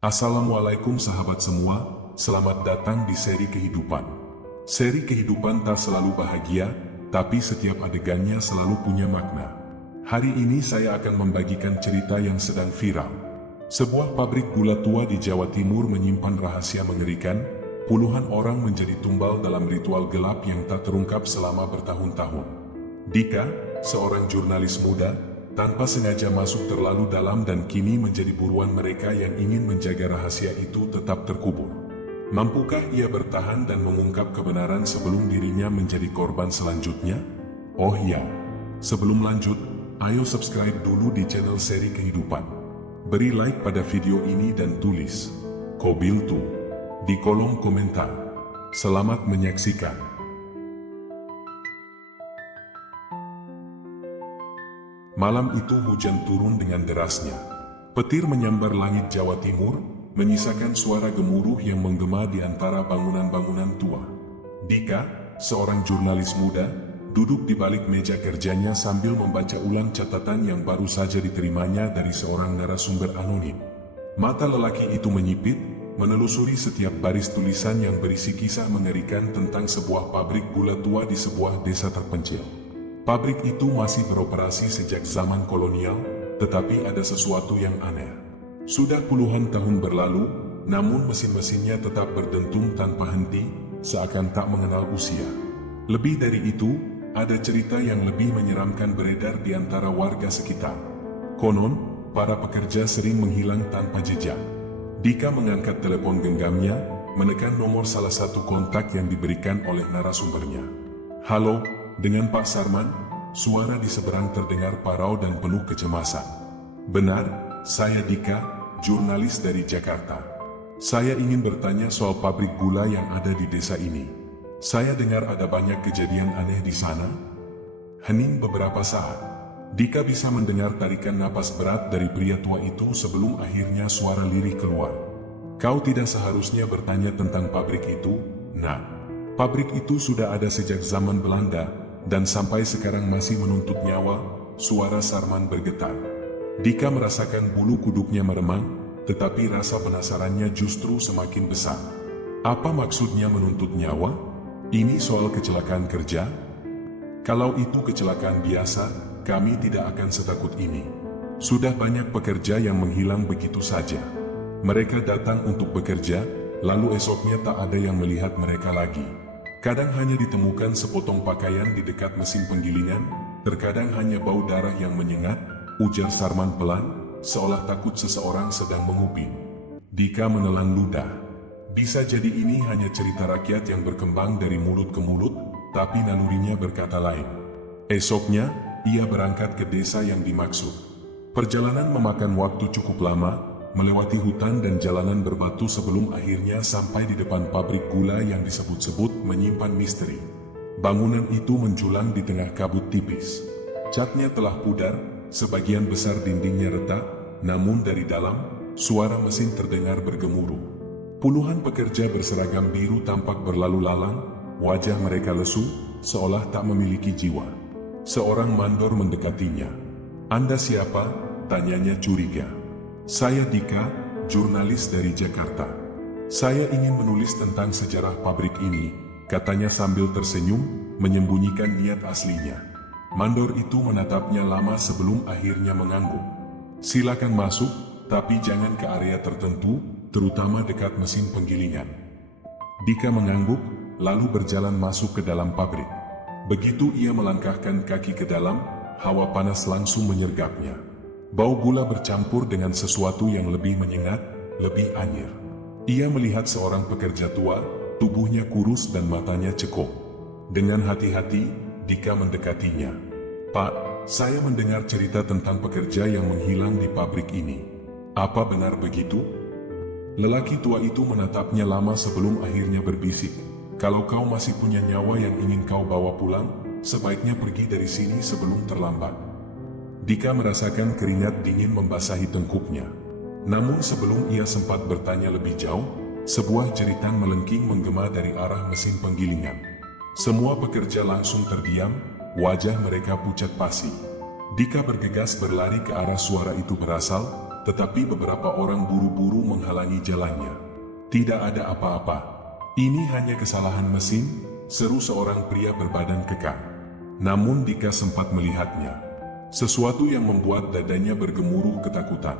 Assalamualaikum sahabat semua, selamat datang di seri kehidupan. Seri kehidupan tak selalu bahagia, tapi setiap adegannya selalu punya makna. Hari ini saya akan membagikan cerita yang sedang viral. Sebuah pabrik gula tua di Jawa Timur menyimpan rahasia mengerikan, puluhan orang menjadi tumbal dalam ritual gelap yang tak terungkap selama bertahun-tahun. Dika, seorang jurnalis muda, tanpa sengaja masuk terlalu dalam dan kini menjadi buruan mereka yang ingin menjaga rahasia itu tetap terkubur. Mampukah ia bertahan dan mengungkap kebenaran sebelum dirinya menjadi korban selanjutnya? Oh ya, sebelum lanjut, ayo subscribe dulu di channel Seri Kehidupan. Beri like pada video ini dan tulis Kobil tuh di kolom komentar. Selamat menyaksikan. Malam itu hujan turun dengan derasnya. Petir menyambar langit Jawa Timur, menyisakan suara gemuruh yang menggema di antara bangunan-bangunan tua. Dika, seorang jurnalis muda, duduk di balik meja kerjanya sambil membaca ulang catatan yang baru saja diterimanya dari seorang narasumber anonim. Mata lelaki itu menyipit, menelusuri setiap baris tulisan yang berisi kisah mengerikan tentang sebuah pabrik gula tua di sebuah desa terpencil. Pabrik itu masih beroperasi sejak zaman kolonial, tetapi ada sesuatu yang aneh. Sudah puluhan tahun berlalu, namun mesin-mesinnya tetap berdentum tanpa henti, seakan tak mengenal usia. Lebih dari itu, ada cerita yang lebih menyeramkan beredar di antara warga sekitar. Konon, para pekerja sering menghilang tanpa jejak. Dika mengangkat telepon genggamnya, menekan nomor salah satu kontak yang diberikan oleh narasumbernya. Halo, dengan Pak Sarman, suara di seberang terdengar parau dan penuh kecemasan. Benar, saya Dika, jurnalis dari Jakarta. Saya ingin bertanya soal pabrik gula yang ada di desa ini. Saya dengar ada banyak kejadian aneh di sana. Hening beberapa saat. Dika bisa mendengar tarikan napas berat dari pria tua itu sebelum akhirnya suara lirih keluar. Kau tidak seharusnya bertanya tentang pabrik itu, nak. Pabrik itu sudah ada sejak zaman Belanda, dan sampai sekarang masih menuntut nyawa. Suara Sarman bergetar. Dika merasakan bulu kuduknya meremang, tetapi rasa penasarannya justru semakin besar. Apa maksudnya menuntut nyawa? Ini soal kecelakaan kerja? Kalau itu kecelakaan biasa, kami tidak akan setakut ini. Sudah banyak pekerja yang menghilang begitu saja. Mereka datang untuk bekerja, lalu esoknya tak ada yang melihat mereka lagi. Kadang hanya ditemukan sepotong pakaian di dekat mesin penggilingan, terkadang hanya bau darah yang menyengat, ujar Sarman pelan, seolah takut seseorang sedang menguping. Dika menelan ludah. Bisa jadi ini hanya cerita rakyat yang berkembang dari mulut ke mulut, tapi nalurinya berkata lain. Esoknya, ia berangkat ke desa yang dimaksud. Perjalanan memakan waktu cukup lama, melewati hutan dan jalanan berbatu sebelum akhirnya sampai di depan pabrik gula yang disebut-sebut menyimpan misteri. Bangunan itu menjulang di tengah kabut tipis. Catnya telah pudar, sebagian besar dindingnya retak, namun dari dalam, suara mesin terdengar bergemuruh. Puluhan pekerja berseragam biru tampak berlalu lalang, wajah mereka lesu, seolah tak memiliki jiwa. Seorang mandor mendekatinya. Anda siapa? Tanyanya curiga. Saya Dika, jurnalis dari Jakarta. Saya ingin menulis tentang sejarah pabrik ini, katanya sambil tersenyum, menyembunyikan niat aslinya. Mandor itu menatapnya lama sebelum akhirnya mengangguk. Silakan masuk, tapi jangan ke area tertentu, terutama dekat mesin penggilingan. Dika mengangguk, lalu berjalan masuk ke dalam pabrik. Begitu ia melangkahkan kaki ke dalam, hawa panas langsung menyergapnya. Bau gula bercampur dengan sesuatu yang lebih menyengat, lebih anyir. Ia melihat seorang pekerja tua, tubuhnya kurus dan matanya cekung. Dengan hati-hati, Dika mendekatinya. Pak, saya mendengar cerita tentang pekerja yang menghilang di pabrik ini. Apa benar begitu? Lelaki tua itu menatapnya lama sebelum akhirnya berbisik. Kalau kau masih punya nyawa yang ingin kau bawa pulang, sebaiknya pergi dari sini sebelum terlambat. Dika merasakan keringat dingin membasahi tengkuknya. Namun sebelum ia sempat bertanya lebih jauh, sebuah jeritan melengking menggema dari arah mesin penggilingan. Semua pekerja langsung terdiam, wajah mereka pucat pasi. Dika bergegas berlari ke arah suara itu berasal, tetapi beberapa orang buru-buru menghalangi jalannya. Tidak ada apa-apa. Ini hanya kesalahan mesin, seru seorang pria berbadan kekar. Namun Dika sempat melihatnya. Sesuatu yang membuat dadanya bergemuruh ketakutan.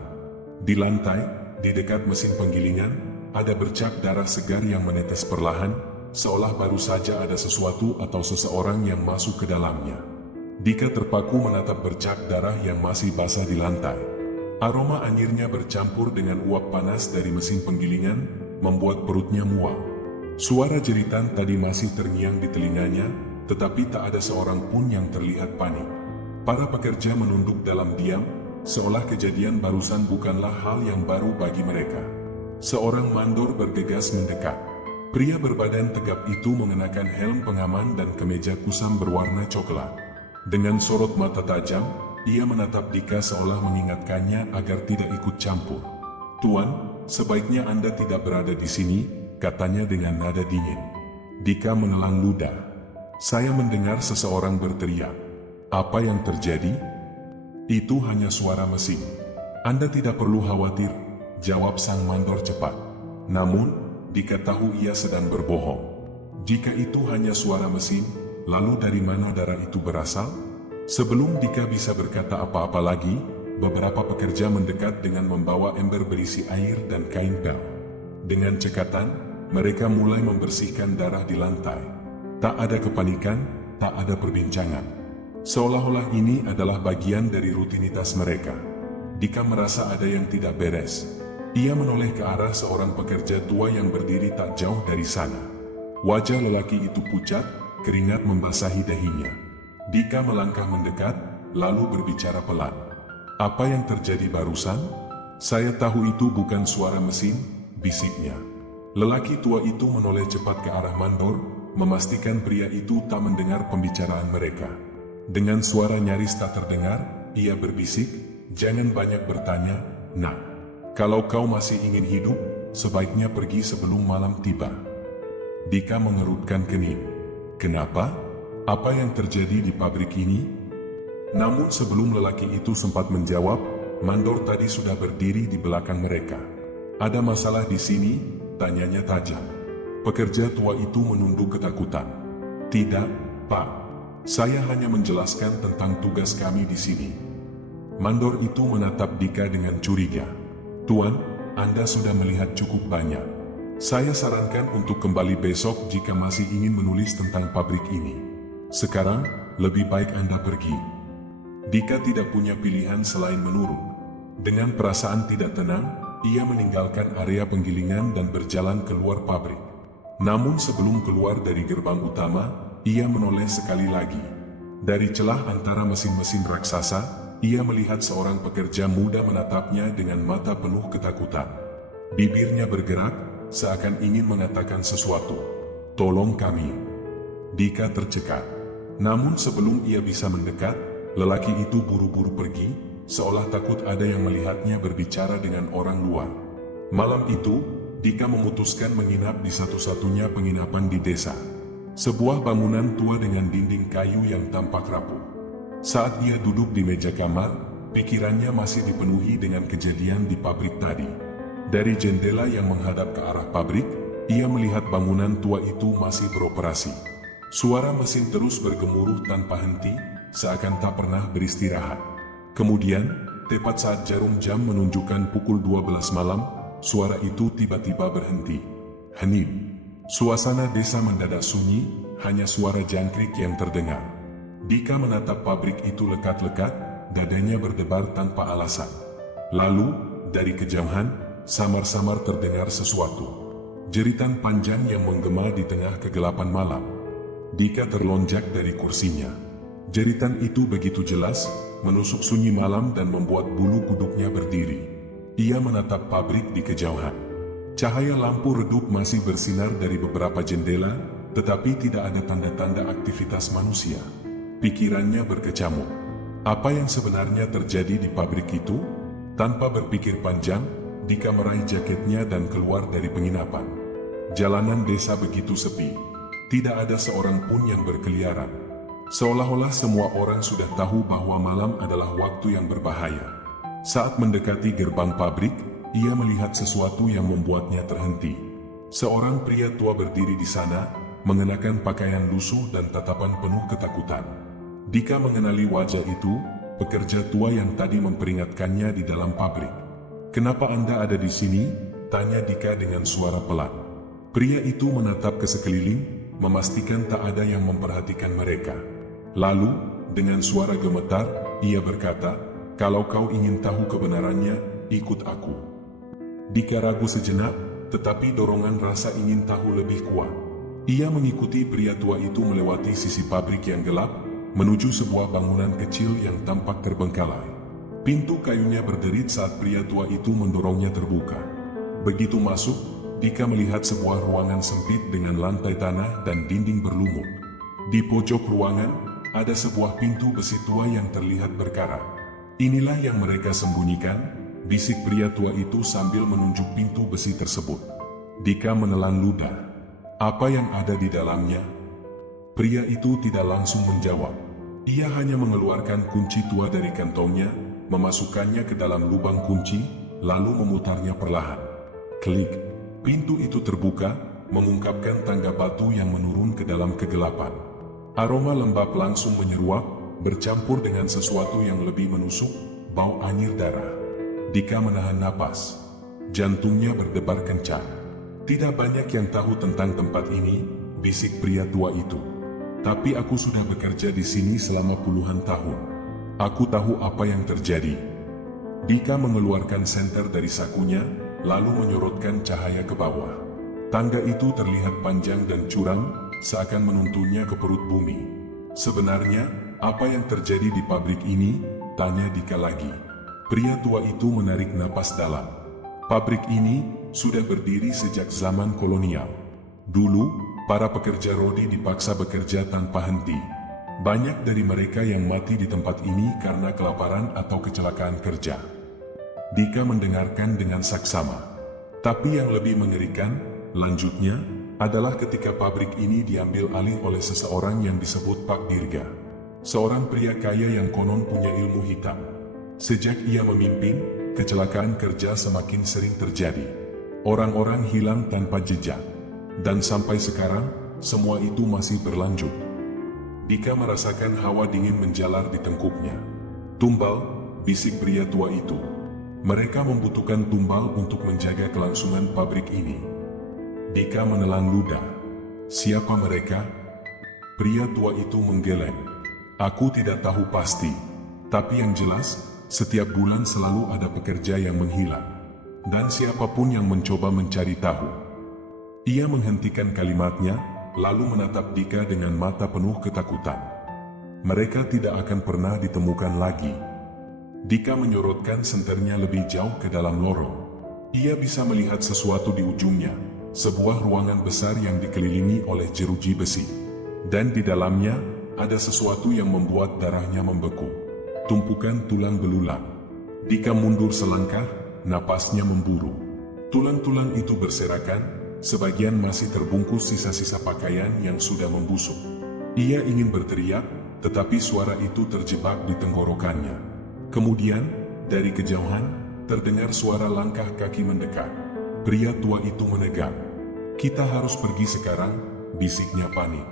Di lantai, di dekat mesin penggilingan, ada bercak darah segar yang menetes perlahan, seolah baru saja ada sesuatu atau seseorang yang masuk ke dalamnya. Dika terpaku menatap bercak darah yang masih basah di lantai. Aroma anyirnya bercampur dengan uap panas dari mesin penggilingan, membuat perutnya mual. Suara jeritan tadi masih terngiang di telinganya, tetapi tak ada seorang pun yang terlihat panik. Para pekerja menunduk dalam diam, seolah kejadian barusan bukanlah hal yang baru bagi mereka. Seorang mandor bergegas mendekat. Pria berbadan tegap itu mengenakan helm pengaman dan kemeja kusam berwarna coklat. Dengan sorot mata tajam, ia menatap Dika seolah mengingatkannya agar tidak ikut campur. "Tuan, sebaiknya Anda tidak berada di sini," katanya dengan nada dingin. Dika menelan ludah. "Saya mendengar seseorang berteriak." "Apa yang terjadi?" "Itu hanya suara mesin. Anda tidak perlu khawatir," jawab sang mandor cepat. Namun, Dika tahu ia sedang berbohong. Jika itu hanya suara mesin, lalu dari mana darah itu berasal? Sebelum Dika bisa berkata apa-apa lagi, beberapa pekerja mendekat dengan membawa ember berisi air dan kain pel. Dengan cekatan, mereka mulai membersihkan darah di lantai. Tak ada kepanikan, tak ada perbincangan. Seolah-olah ini adalah bagian dari rutinitas mereka. Dika merasa ada yang tidak beres. Ia menoleh ke arah seorang pekerja tua yang berdiri tak jauh dari sana. Wajah lelaki itu pucat, keringat membasahi dahinya. Dika melangkah mendekat, lalu berbicara pelan. "Apa yang terjadi barusan? Saya tahu itu bukan suara mesin," bisiknya. Lelaki tua itu menoleh cepat ke arah mandor, memastikan pria itu tak mendengar pembicaraan mereka. Dengan suara nyaris tak terdengar, ia berbisik, "Jangan banyak bertanya, nak. Kalau kau masih ingin hidup, sebaiknya pergi sebelum malam tiba." Dika mengerutkan kening. Kenapa? Apa yang terjadi di pabrik ini? Namun sebelum lelaki itu sempat menjawab, mandor tadi sudah berdiri di belakang mereka. "Ada masalah di sini?" tanyanya tajam. Pekerja tua itu menunduk ketakutan. "Tidak, Pak. Saya hanya menjelaskan tentang tugas kami di sini." Mandor itu menatap Dika dengan curiga. "Tuan, Anda sudah melihat cukup banyak. Saya sarankan untuk kembali besok jika masih ingin menulis tentang pabrik ini. Sekarang, lebih baik Anda pergi." Dika tidak punya pilihan selain menurut. Dengan perasaan tidak tenang, ia meninggalkan area penggilingan dan berjalan keluar pabrik. Namun sebelum keluar dari gerbang utama, ia menoleh sekali lagi. Dari celah antara mesin-mesin raksasa, ia melihat seorang pekerja muda menatapnya dengan mata penuh ketakutan. Bibirnya bergerak, seakan ingin mengatakan sesuatu. "Tolong kami." Dika tercekat. Namun sebelum ia bisa mendekat, lelaki itu buru-buru pergi, seolah takut ada yang melihatnya berbicara dengan orang luar. Malam itu, Dika memutuskan menginap di satu-satunya penginapan di desa. Sebuah bangunan tua dengan dinding kayu yang tampak rapuh. Saat ia duduk di meja kamar, pikirannya masih dipenuhi dengan kejadian di pabrik tadi. Dari jendela yang menghadap ke arah pabrik, ia melihat bangunan tua itu masih beroperasi. Suara mesin terus bergemuruh tanpa henti, seakan tak pernah beristirahat. Kemudian, tepat saat jarum jam menunjukkan pukul 12 malam, suara itu tiba-tiba berhenti. Hening. Suasana desa mendadak sunyi, hanya suara jangkrik yang terdengar. Dika menatap pabrik itu lekat-lekat, dadanya berdebar tanpa alasan. Lalu, dari kejauhan, samar-samar terdengar sesuatu. Jeritan panjang yang menggema di tengah kegelapan malam. Dika terlonjak dari kursinya. Jeritan itu begitu jelas, menusuk sunyi malam dan membuat bulu kuduknya berdiri. Ia menatap pabrik di kejauhan. Cahaya lampu redup masih bersinar dari beberapa jendela, tetapi tidak ada tanda-tanda aktivitas manusia. Pikirannya berkecamuk. Apa yang sebenarnya terjadi di pabrik itu? Tanpa berpikir panjang, Dika meraih jaketnya dan keluar dari penginapan. Jalanan desa begitu sepi. Tidak ada seorang pun yang berkeliaran. Seolah-olah semua orang sudah tahu bahwa malam adalah waktu yang berbahaya. Saat mendekati gerbang pabrik, ia melihat sesuatu yang membuatnya terhenti. Seorang pria tua berdiri di sana, mengenakan pakaian lusuh dan tatapan penuh ketakutan. Dika mengenali wajah itu, pekerja tua yang tadi memperingatkannya di dalam pabrik. "Kenapa Anda ada di sini?" tanya Dika dengan suara pelan. Pria itu menatap ke sekeliling, memastikan tak ada yang memperhatikan mereka. Lalu, dengan suara gemetar, ia berkata, "Kalau kau ingin tahu kebenarannya, ikut aku." Dika ragu sejenak, tetapi dorongan rasa ingin tahu lebih kuat. Ia mengikuti pria tua itu melewati sisi pabrik yang gelap, menuju sebuah bangunan kecil yang tampak terbengkalai. Pintu kayunya berderit saat pria tua itu mendorongnya terbuka. Begitu masuk, Dika melihat sebuah ruangan sempit dengan lantai tanah dan dinding berlumut. Di pojok ruangan, ada sebuah pintu besi tua yang terlihat berkarat. "Inilah yang mereka sembunyikan," bisik pria tua itu sambil menunjuk pintu besi tersebut. Dika menelan ludah. "Apa yang ada di dalamnya?" Pria itu tidak langsung menjawab. Ia hanya mengeluarkan kunci tua dari kantongnya, memasukkannya ke dalam lubang kunci, lalu memutarnya perlahan. Klik, pintu itu terbuka, mengungkapkan tangga batu yang menurun ke dalam kegelapan. Aroma lembab langsung menyeruak, bercampur dengan sesuatu yang lebih menusuk, bau anyir darah. Dika menahan napas. Jantungnya berdebar kencang. "Tidak banyak yang tahu tentang tempat ini," bisik pria tua itu. "Tapi aku sudah bekerja di sini selama puluhan tahun. Aku tahu apa yang terjadi." Dika mengeluarkan senter dari sakunya, lalu menyorotkan cahaya ke bawah. Tangga itu terlihat panjang dan curam, seakan menuntunnya ke perut bumi. "Sebenarnya, apa yang terjadi di pabrik ini?" tanya Dika lagi. Pria tua itu menarik napas dalam. "Pabrik ini sudah berdiri sejak zaman kolonial. Dulu, para pekerja rodi dipaksa bekerja tanpa henti. Banyak dari mereka yang mati di tempat ini karena kelaparan atau kecelakaan kerja." Dika mendengarkan dengan saksama. "Tapi yang lebih mengerikan," lanjutnya, "adalah ketika pabrik ini diambil alih oleh seseorang yang disebut Pak Dirga. Seorang pria kaya yang konon punya ilmu hitam. Sejak ia memimpin, kecelakaan kerja semakin sering terjadi. Orang-orang hilang tanpa jejak. Dan sampai sekarang, semua itu masih berlanjut." Dika merasakan hawa dingin menjalar di tengkuknya. "Tumbal," bisik pria tua itu. "Mereka membutuhkan tumbal untuk menjaga kelangsungan pabrik ini." Dika menelan ludah. "Siapa mereka?" Pria tua itu menggeleng. "Aku tidak tahu pasti. Tapi yang jelas, setiap bulan selalu ada pekerja yang menghilang. Dan siapapun yang mencoba mencari tahu." Ia menghentikan kalimatnya, lalu menatap Dika dengan mata penuh ketakutan. "Mereka tidak akan pernah ditemukan lagi." Dika menyorotkan senternya lebih jauh ke dalam lorong. Ia bisa melihat sesuatu di ujungnya, sebuah ruangan besar yang dikelilingi oleh jeruji besi. Dan di dalamnya, ada sesuatu yang membuat darahnya membeku. Tumpukan tulang belulang. Dika mundur selangkah, napasnya memburu. Tulang-tulang itu berserakan, sebagian masih terbungkus sisa-sisa pakaian yang sudah membusuk. Ia ingin berteriak, tetapi suara itu terjebak di tenggorokannya. Kemudian, dari kejauhan, terdengar suara langkah kaki mendekat. Pria tua itu menegak. "Kita harus pergi sekarang," bisiknya panik.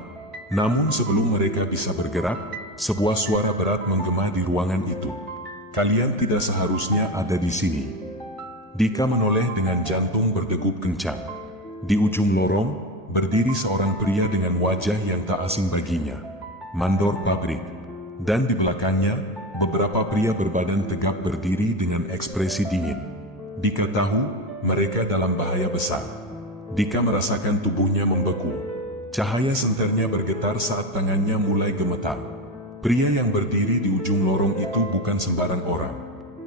Namun sebelum mereka bisa bergerak, sebuah suara berat menggema di ruangan itu. "Kalian tidak seharusnya ada di sini." Dika menoleh dengan jantung berdegup kencang. Di ujung lorong, berdiri seorang pria dengan wajah yang tak asing baginya. Mandor pabrik. Dan di belakangnya, beberapa pria berbadan tegap berdiri dengan ekspresi dingin. Dika tahu, mereka dalam bahaya besar. Dika merasakan tubuhnya membeku. Cahaya senternya bergetar saat tangannya mulai gemetar. Pria yang berdiri di ujung lorong itu bukan sembarang orang.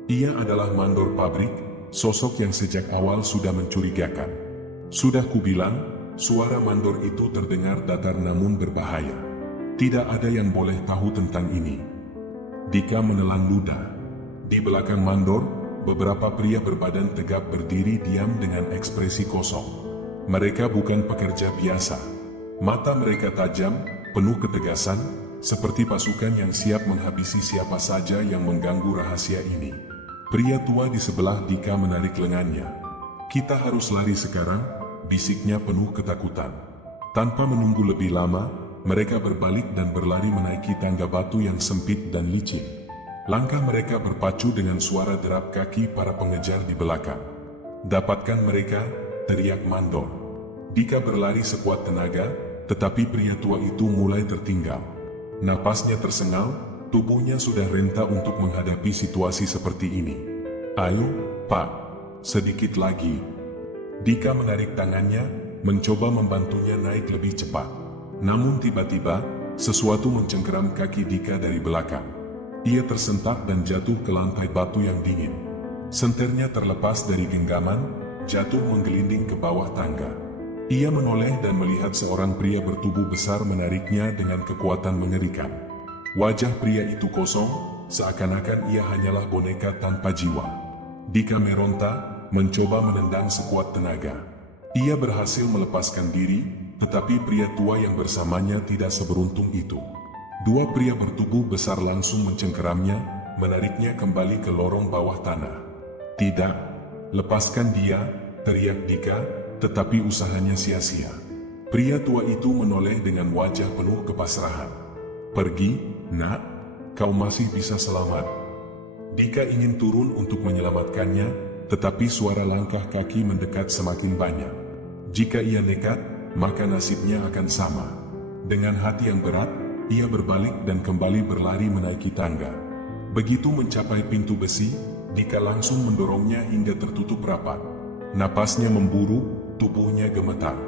Ia adalah mandor pabrik, sosok yang sejak awal sudah mencurigakan. "Sudah kubilang," suara mandor itu terdengar datar namun berbahaya. "Tidak ada yang boleh tahu tentang ini." Dika menelan ludah. Di belakang mandor, beberapa pria berbadan tegap berdiri diam dengan ekspresi kosong. Mereka bukan pekerja biasa. Mata mereka tajam, penuh ketegasan, seperti pasukan yang siap menghabisi siapa saja yang mengganggu rahasia ini. Pria tua di sebelah Dika menarik lengannya. "Kita harus lari sekarang," bisiknya penuh ketakutan. Tanpa menunggu lebih lama, mereka berbalik dan berlari menaiki tangga batu yang sempit dan licin. Langkah mereka berpacu dengan suara derap kaki para pengejar di belakang. "Dapatkan mereka!" teriak Mandor. Dika berlari sekuat tenaga, tetapi pria tua itu mulai tertinggal. Napasnya tersengal, tubuhnya sudah renta untuk menghadapi situasi seperti ini. "Ayo, Pak, sedikit lagi." Dika menarik tangannya, mencoba membantunya naik lebih cepat. Namun tiba-tiba, sesuatu mencengkeram kaki Dika dari belakang. Ia tersentak dan jatuh ke lantai batu yang dingin. Senternya terlepas dari genggaman, jatuh menggelinding ke bawah tangga. Ia menoleh dan melihat seorang pria bertubuh besar menariknya dengan kekuatan mengerikan. Wajah pria itu kosong, seakan-akan ia hanyalah boneka tanpa jiwa. Dika meronta, mencoba menendang sekuat tenaga. Ia berhasil melepaskan diri, tetapi pria tua yang bersamanya tidak seberuntung itu. Dua pria bertubuh besar langsung mencengkeramnya, menariknya kembali ke lorong bawah tanah. "Tidak, lepaskan dia," teriak Dika, tetapi usahanya sia-sia. Pria tua itu menoleh dengan wajah penuh kepasrahan. "Pergi, Nak, kau masih bisa selamat." Dika ingin turun untuk menyelamatkannya, tetapi suara langkah kaki mendekat semakin banyak. Jika ia nekat, maka nasibnya akan sama. Dengan hati yang berat, ia berbalik dan kembali berlari menaiki tangga. Begitu mencapai pintu besi, Dika langsung mendorongnya hingga tertutup rapat. Napasnya memburu, tubuhnya gemetar.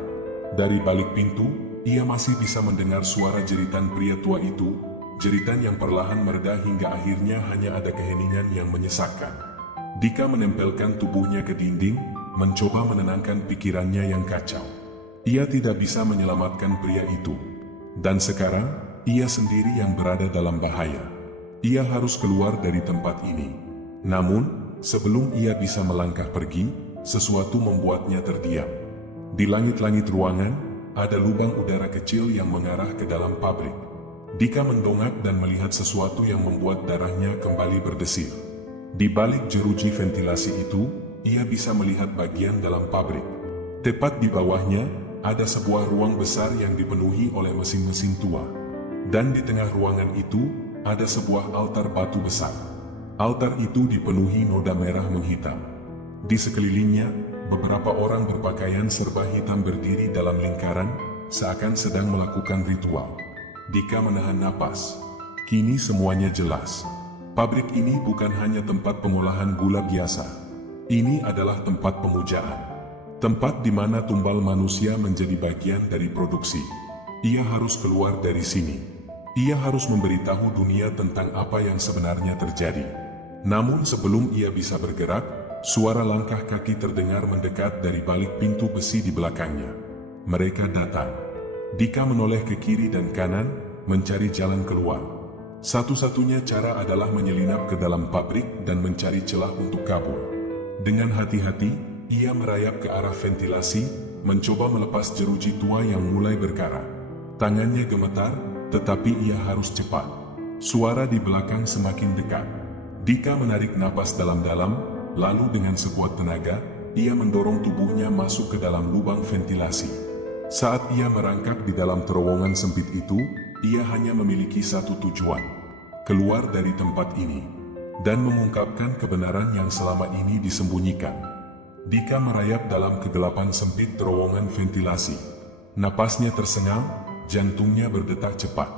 Dari balik pintu, ia masih bisa mendengar suara jeritan pria tua itu, jeritan yang perlahan mereda hingga akhirnya hanya ada keheningan yang menyesakkan. Dika menempelkan tubuhnya ke dinding, mencoba menenangkan pikirannya yang kacau. Ia tidak bisa menyelamatkan pria itu. Dan sekarang, ia sendiri yang berada dalam bahaya. Ia harus keluar dari tempat ini. Namun, sebelum ia bisa melangkah pergi, sesuatu membuatnya terdiam. Di langit-langit ruangan, ada lubang udara kecil yang mengarah ke dalam pabrik. Dika mendongak dan melihat sesuatu yang membuat darahnya kembali berdesir. Di balik jeruji ventilasi itu, ia bisa melihat bagian dalam pabrik. Tepat di bawahnya, ada sebuah ruang besar yang dipenuhi oleh mesin-mesin tua. Dan di tengah ruangan itu, ada sebuah altar batu besar. Altar itu dipenuhi noda merah menghitam. Di sekelilingnya, beberapa orang berpakaian serba hitam berdiri dalam lingkaran, seakan sedang melakukan ritual. Dika menahan napas. Kini semuanya jelas. Pabrik ini bukan hanya tempat pengolahan gula biasa. Ini adalah tempat pemujaan. Tempat di mana tumbal manusia menjadi bagian dari produksi. Ia harus keluar dari sini. Ia harus memberitahu dunia tentang apa yang sebenarnya terjadi. Namun sebelum ia bisa bergerak, suara langkah kaki terdengar mendekat dari balik pintu besi di belakangnya. Mereka datang. Dika menoleh ke kiri dan kanan, mencari jalan keluar. Satu-satunya cara adalah menyelinap ke dalam pabrik dan mencari celah untuk kabur. Dengan hati-hati, ia merayap ke arah ventilasi, mencoba melepas jeruji tua yang mulai berkarat. Tangannya gemetar, tetapi ia harus cepat. Suara di belakang semakin dekat. Dika menarik napas dalam-dalam, lalu dengan sekuat tenaga, ia mendorong tubuhnya masuk ke dalam lubang ventilasi. Saat ia merangkak di dalam terowongan sempit itu, ia hanya memiliki satu tujuan: keluar dari tempat ini, dan mengungkapkan kebenaran yang selama ini disembunyikan. Dika merayap dalam kegelapan sempit terowongan ventilasi. Napasnya tersengal, jantungnya berdetak cepat.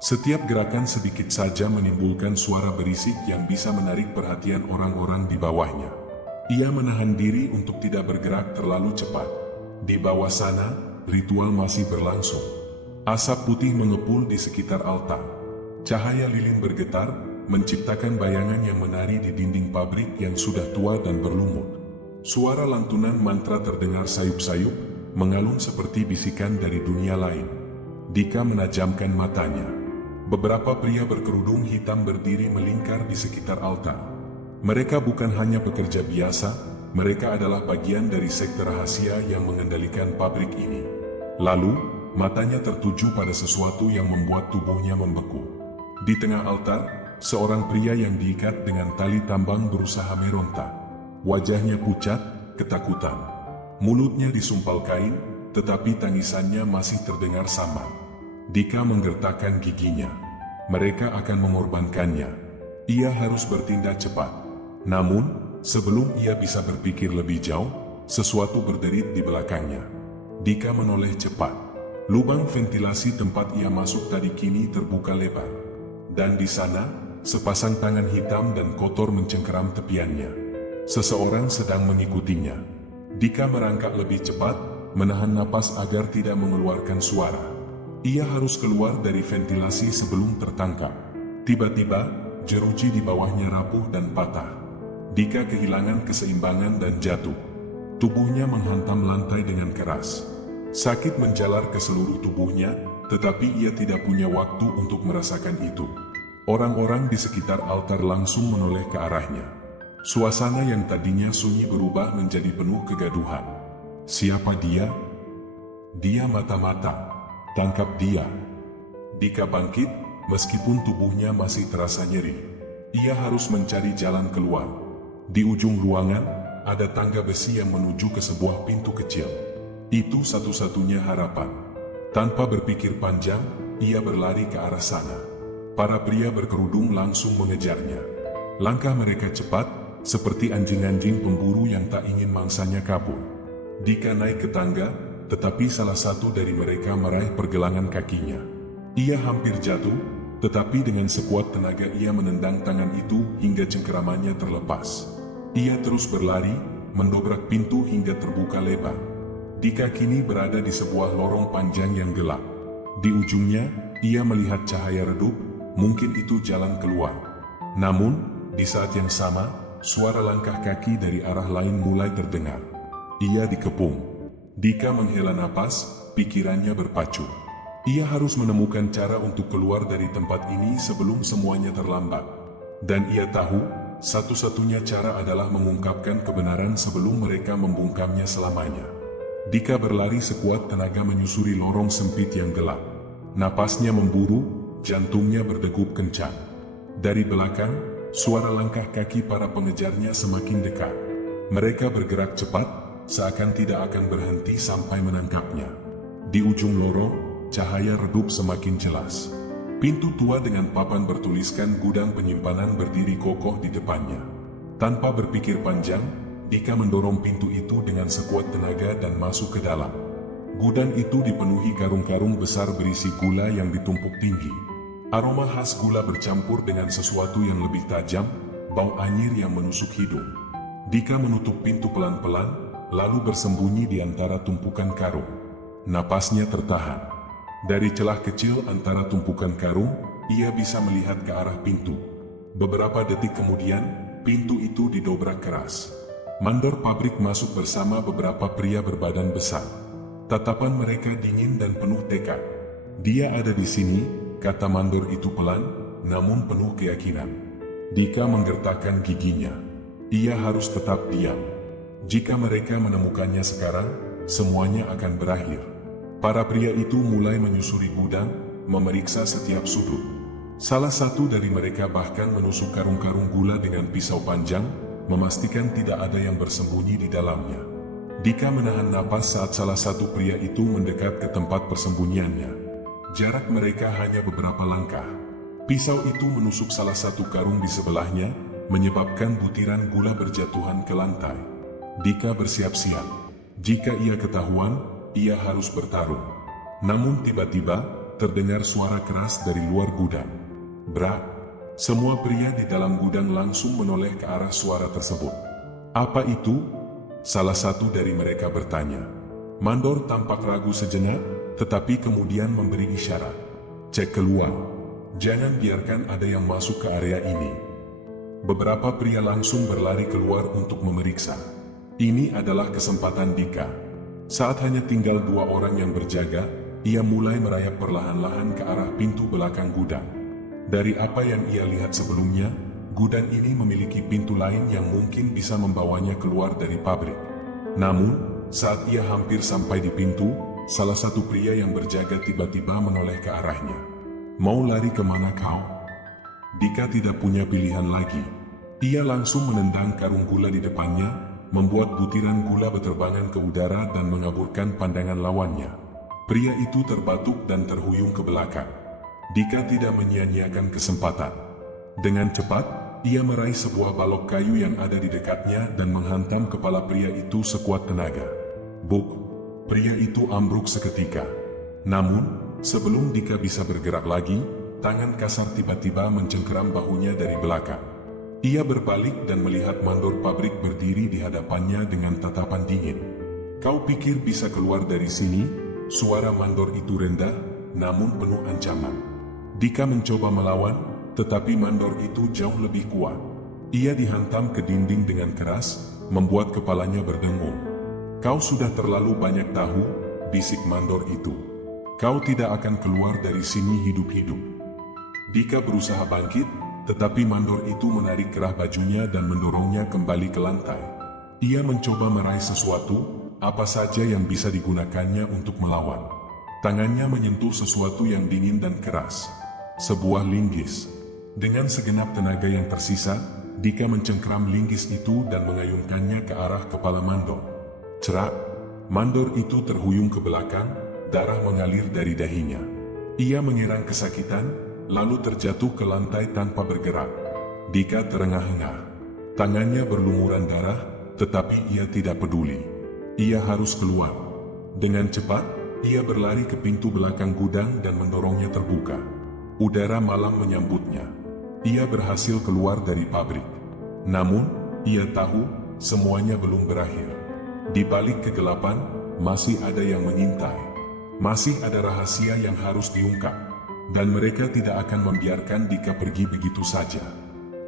Setiap gerakan sedikit saja menimbulkan suara berisik yang bisa menarik perhatian orang-orang di bawahnya. Ia menahan diri untuk tidak bergerak terlalu cepat. Di bawah sana, ritual masih berlangsung. Asap putih mengepul di sekitar altar. Cahaya lilin bergetar, menciptakan bayangan yang menari di dinding pabrik yang sudah tua dan berlumut. Suara lantunan mantra terdengar sayup-sayup, mengalun seperti bisikan dari dunia lain. Dika menajamkan matanya. Beberapa pria berkerudung hitam berdiri melingkar di sekitar altar. Mereka bukan hanya pekerja biasa, mereka adalah bagian dari sekte rahasia yang mengendalikan pabrik ini. Lalu, matanya tertuju pada sesuatu yang membuat tubuhnya membeku. Di tengah altar, seorang pria yang diikat dengan tali tambang berusaha meronta. Wajahnya pucat, ketakutan. Mulutnya disumpal kain, tetapi tangisannya masih terdengar samar. Dika menggertakkan giginya. Mereka akan mengorbankannya. Ia harus bertindak cepat. Namun, sebelum ia bisa berpikir lebih jauh, sesuatu berderit di belakangnya. Dika menoleh cepat. Lubang ventilasi tempat ia masuk tadi kini terbuka lebar. Dan di sana, sepasang tangan hitam dan kotor mencengkeram tepiannya. Seseorang sedang mengikutinya. Dika merangkak lebih cepat, menahan napas agar tidak mengeluarkan suara. Ia harus keluar dari ventilasi sebelum tertangkap. Tiba-tiba, jeruji di bawahnya rapuh dan patah. Dika kehilangan keseimbangan dan jatuh. Tubuhnya menghantam lantai dengan keras. Sakit menjalar ke seluruh tubuhnya, tetapi ia tidak punya waktu untuk merasakan itu. Orang-orang di sekitar altar langsung menoleh ke arahnya. Suasana yang tadinya sunyi berubah menjadi penuh kegaduhan. Siapa dia? Dia mata-mata. Tangkap dia. Dika bangkit, meskipun tubuhnya masih terasa nyeri. Ia harus mencari jalan keluar. Di ujung ruangan, ada tangga besi yang menuju ke sebuah pintu kecil. Itu satu-satunya harapan. Tanpa berpikir panjang, ia berlari ke arah sana. Para pria berkerudung langsung mengejarnya. Langkah mereka cepat, seperti anjing-anjing pemburu yang tak ingin mangsanya kabur. Dika naik ke tangga, tetapi salah satu dari mereka meraih pergelangan kakinya. Ia hampir jatuh, tetapi dengan sekuat tenaga ia menendang tangan itu hingga cengkeramannya terlepas. Ia terus berlari, mendobrak pintu hingga terbuka lebar. Dika kini berada di sebuah lorong panjang yang gelap. Di ujungnya, ia melihat cahaya redup, mungkin itu jalan keluar. Namun, di saat yang sama, suara langkah kaki dari arah lain mulai terdengar. Ia dikepung. Dika menghela napas, pikirannya berpacu. Ia harus menemukan cara untuk keluar dari tempat ini sebelum semuanya terlambat. Dan ia tahu, satu-satunya cara adalah mengungkapkan kebenaran sebelum mereka membungkamnya selamanya. Dika berlari sekuat tenaga menyusuri lorong sempit yang gelap. Napasnya memburu, jantungnya berdegup kencang. Dari belakang, suara langkah kaki para pengejarnya semakin dekat. Mereka bergerak cepat, seakan tidak akan berhenti sampai menangkapnya. Di ujung lorong, cahaya redup semakin jelas. Pintu tua dengan papan bertuliskan gudang penyimpanan berdiri kokoh di depannya. Tanpa berpikir panjang, Dika mendorong pintu itu dengan sekuat tenaga dan masuk ke dalam. Gudang itu dipenuhi karung-karung besar berisi gula yang ditumpuk tinggi. Aroma khas gula bercampur dengan sesuatu yang lebih tajam, bau anyir yang menusuk hidung. Dika menutup pintu pelan-pelan, lalu bersembunyi di antara tumpukan karung. Napasnya tertahan. Dari celah kecil antara tumpukan karung, ia bisa melihat ke arah pintu. Beberapa detik kemudian, pintu itu didobrak keras. Mandor pabrik masuk bersama beberapa pria berbadan besar. Tatapan mereka dingin dan penuh tekad. Dia ada di sini, kata mandor itu pelan, namun penuh keyakinan. Dika menggertakkan giginya. Ia harus tetap diam. Jika mereka menemukannya sekarang, semuanya akan berakhir. Para pria itu mulai menyusuri gudang, memeriksa setiap sudut. Salah satu dari mereka bahkan menusuk karung-karung gula dengan pisau panjang, memastikan tidak ada yang bersembunyi di dalamnya. Dika menahan napas saat salah satu pria itu mendekat ke tempat persembunyiannya. Jarak mereka hanya beberapa langkah. Pisau itu menusuk salah satu karung di sebelahnya, menyebabkan butiran gula berjatuhan ke lantai. Dika bersiap-siap. Jika ia ketahuan, ia harus bertarung. Namun tiba-tiba, terdengar suara keras dari luar gudang. Brak! Semua pria di dalam gudang langsung menoleh ke arah suara tersebut. Apa itu? Salah satu dari mereka bertanya. Mandor tampak ragu sejenak, tetapi kemudian memberi isyarat. Cek keluar. Jangan biarkan ada yang masuk ke area ini. Beberapa pria langsung berlari keluar untuk memeriksa. Ini adalah kesempatan Dika. Saat hanya tinggal 2 orang yang berjaga, ia mulai merayap perlahan-lahan ke arah pintu belakang gudang. Dari apa yang ia lihat sebelumnya, gudang ini memiliki pintu lain yang mungkin bisa membawanya keluar dari pabrik. Namun, saat ia hampir sampai di pintu, salah satu pria yang berjaga tiba-tiba menoleh ke arahnya. Mau lari kemana kau? Dika tidak punya pilihan lagi. Ia langsung menendang karung gula di depannya, membuat butiran gula berterbangan ke udara dan mengaburkan pandangan lawannya. Pria itu terbatuk dan terhuyung ke belakang. Dika tidak menyia-nyiakan kesempatan. Dengan cepat, ia meraih sebuah balok kayu yang ada di dekatnya dan menghantam kepala pria itu sekuat tenaga. Buk! Pria itu ambruk seketika. Namun, sebelum Dika bisa bergerak lagi, tangan kasar tiba-tiba mencengkeram bahunya dari belakang. Ia berbalik dan melihat mandor pabrik berdiri di hadapannya dengan tatapan dingin. "Kau pikir bisa keluar dari sini?" Suara mandor itu rendah, namun penuh ancaman. Dika mencoba melawan, tetapi mandor itu jauh lebih kuat. Ia dihantam ke dinding dengan keras, membuat kepalanya berdengung. "Kau sudah terlalu banyak tahu," bisik mandor itu. "Kau tidak akan keluar dari sini hidup-hidup." Dika berusaha bangkit, tetapi mandor itu menarik kerah bajunya dan mendorongnya kembali ke lantai. Ia mencoba meraih sesuatu, apa saja yang bisa digunakannya untuk melawan. Tangannya menyentuh sesuatu yang dingin dan keras. Sebuah linggis. Dengan segenap tenaga yang tersisa, Dika mencengkeram linggis itu dan mengayunkannya ke arah kepala mandor. Cerak! Mandor itu terhuyung ke belakang, darah mengalir dari dahinya. Ia mengerang kesakitan, lalu terjatuh ke lantai tanpa bergerak. Dika terengah-engah. Tangannya berlumuran darah, tetapi ia tidak peduli. Ia harus keluar. Dengan cepat, ia berlari ke pintu belakang gudang dan mendorongnya terbuka. Udara malam menyambutnya. Ia berhasil keluar dari pabrik. Namun, ia tahu semuanya belum berakhir. Di balik kegelapan, masih ada yang mengintai. Masih ada rahasia yang harus diungkap. Dan mereka tidak akan membiarkan Dika pergi begitu saja.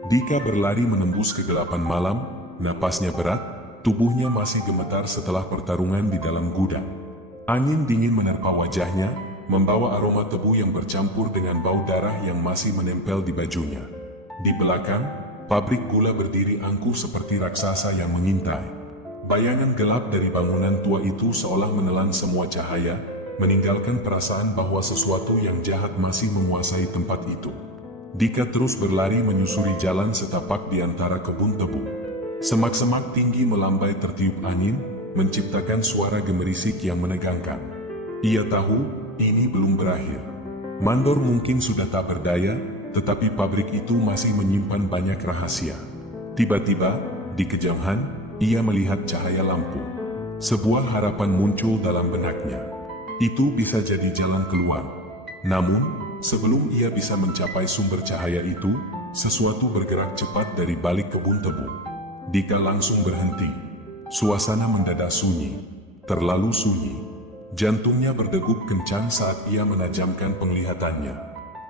Dika berlari menembus kegelapan malam, napasnya berat, tubuhnya masih gemetar setelah pertarungan di dalam gudang. Angin dingin menerpa wajahnya, membawa aroma tebu yang bercampur dengan bau darah yang masih menempel di bajunya. Di belakang, pabrik gula berdiri angkuh seperti raksasa yang mengintai. Bayangan gelap dari bangunan tua itu seolah menelan semua cahaya, meninggalkan perasaan bahwa sesuatu yang jahat masih menguasai tempat itu. Dika terus berlari menyusuri jalan setapak di antara kebun tebu. Semak-semak tinggi melambai tertiup angin, menciptakan suara gemerisik yang menegangkan. Ia tahu, ini belum berakhir. Mandor mungkin sudah tak berdaya, tetapi pabrik itu masih menyimpan banyak rahasia. Tiba-tiba, di kejauhan, ia melihat cahaya lampu. Sebuah harapan muncul dalam benaknya. Itu bisa jadi jalan keluar. Namun, sebelum ia bisa mencapai sumber cahaya itu, sesuatu bergerak cepat dari balik kebun tebu. Dika langsung berhenti. Suasana mendadak sunyi. Terlalu sunyi. Jantungnya berdegup kencang saat ia menajamkan penglihatannya.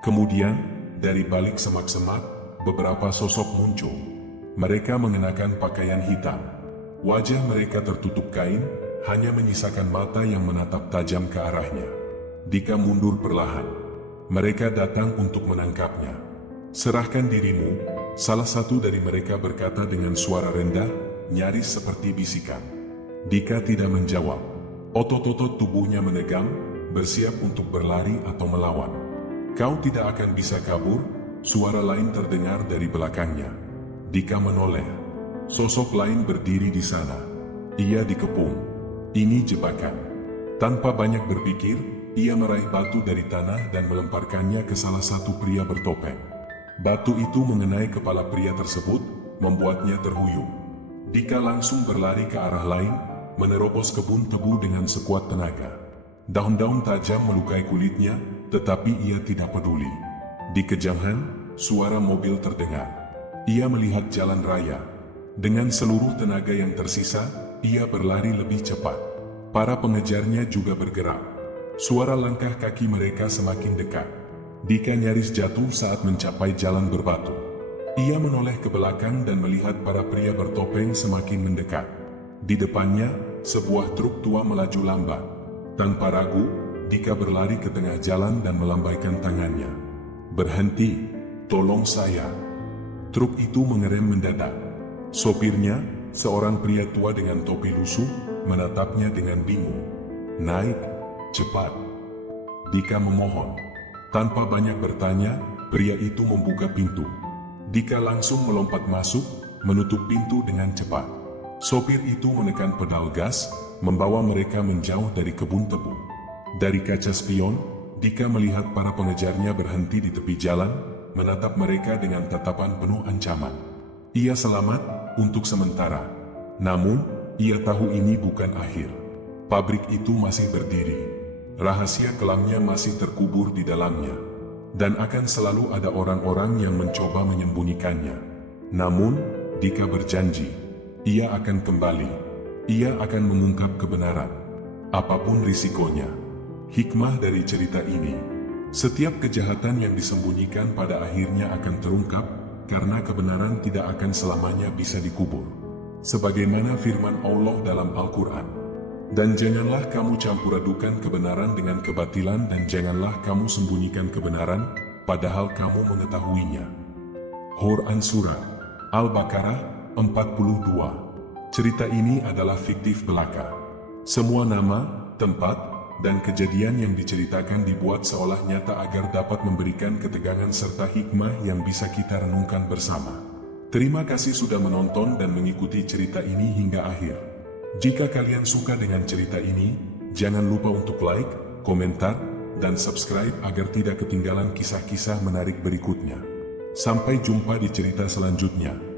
Kemudian, dari balik semak-semak, beberapa sosok muncul. Mereka mengenakan pakaian hitam. Wajah mereka tertutup kain, hanya menyisakan mata yang menatap tajam ke arahnya. Dika mundur perlahan. Mereka datang untuk menangkapnya. "Serahkan dirimu," salah satu dari mereka berkata dengan suara rendah, nyaris seperti bisikan. Dika tidak menjawab. Otot-otot tubuhnya menegang, bersiap untuk berlari atau melawan. "Kau tidak akan bisa kabur," suara lain terdengar dari belakangnya. Dika menoleh. Sosok lain berdiri di sana. Ia dikepung. Ini jebakan. Tanpa banyak berpikir, ia meraih batu dari tanah dan melemparkannya ke salah satu pria bertopeng. Batu itu mengenai kepala pria tersebut, membuatnya terhuyung. Dika langsung berlari ke arah lain, menerobos kebun tebu dengan sekuat tenaga. Daun-daun tajam melukai kulitnya, tetapi ia tidak peduli. Di kejauhan, suara mobil terdengar. Ia melihat jalan raya. Dengan seluruh tenaga yang tersisa, ia berlari lebih cepat. Para pengejarnya juga bergerak. Suara langkah kaki mereka semakin dekat. Dika nyaris jatuh saat mencapai jalan berbatu. Ia menoleh ke belakang dan melihat para pria bertopeng semakin mendekat. Di depannya, sebuah truk tua melaju lambat. Tanpa ragu, Dika berlari ke tengah jalan dan melambaikan tangannya. "Berhenti, tolong saya." Truk itu mengerem mendadak. Sopirnya, seorang pria tua dengan topi lusuh, menatapnya dengan bingung. "Naik, cepat." Dika memohon. Tanpa banyak bertanya, Pria itu membuka pintu. Dika langsung melompat masuk, menutup pintu dengan cepat. Sopir itu menekan pedal gas, membawa mereka menjauh dari kebun tebu. Dari kaca spion, Dika melihat para pengejarnya berhenti di tepi jalan, menatap mereka dengan tatapan penuh ancaman. Ia selamat, untuk sementara. Namun, ia tahu ini bukan akhir. Pabrik itu masih berdiri. Rahasia kelamnya masih terkubur di dalamnya. Dan akan selalu ada orang-orang yang mencoba menyembunyikannya. Namun, Dika berjanji, ia akan kembali. Ia akan mengungkap kebenaran. Apapun risikonya. Hikmah dari cerita ini, setiap kejahatan yang disembunyikan pada akhirnya akan terungkap, karena kebenaran tidak akan selamanya bisa dikubur. Sebagaimana firman Allah dalam Al-Quran. Dan janganlah kamu campur adukan kebenaran dengan kebatilan dan janganlah kamu sembunyikan kebenaran, padahal kamu mengetahuinya. Quran Surah Al-Baqarah 42. Cerita ini adalah fiktif belaka. Semua nama, tempat, dan kejadian yang diceritakan dibuat seolah nyata agar dapat memberikan ketegangan serta hikmah yang bisa kita renungkan bersama. Terima kasih sudah menonton dan mengikuti cerita ini hingga akhir. Jika kalian suka dengan cerita ini, jangan lupa untuk like, komentar, dan subscribe agar tidak ketinggalan kisah-kisah menarik berikutnya. Sampai jumpa di cerita selanjutnya.